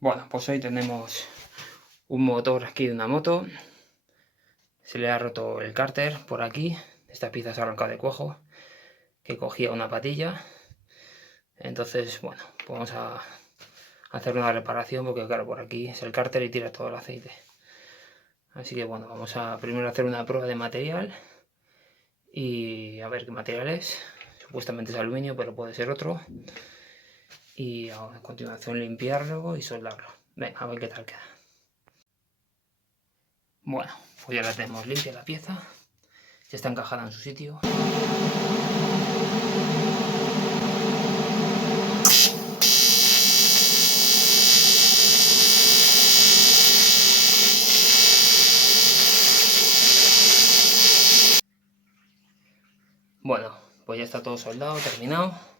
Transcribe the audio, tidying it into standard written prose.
Bueno, pues hoy tenemos un motor aquí de una moto. Se le ha roto el cárter por aquí. Esta pieza se ha arrancado de cuajo, que cogía una patilla. Entonces, bueno, pues vamos a hacer una reparación porque claro, por aquí es el cárter y tira todo el aceite. Así que bueno, vamos a primero hacer una prueba de material y a ver qué material es. Supuestamente es aluminio, pero puede ser otro. Y a continuación limpiarlo y soldarlo. Venga, a ver qué tal queda. Bueno, pues ya la tenemos limpia la pieza. Ya está encajada en su sitio. Bueno, pues ya está todo soldado, terminado.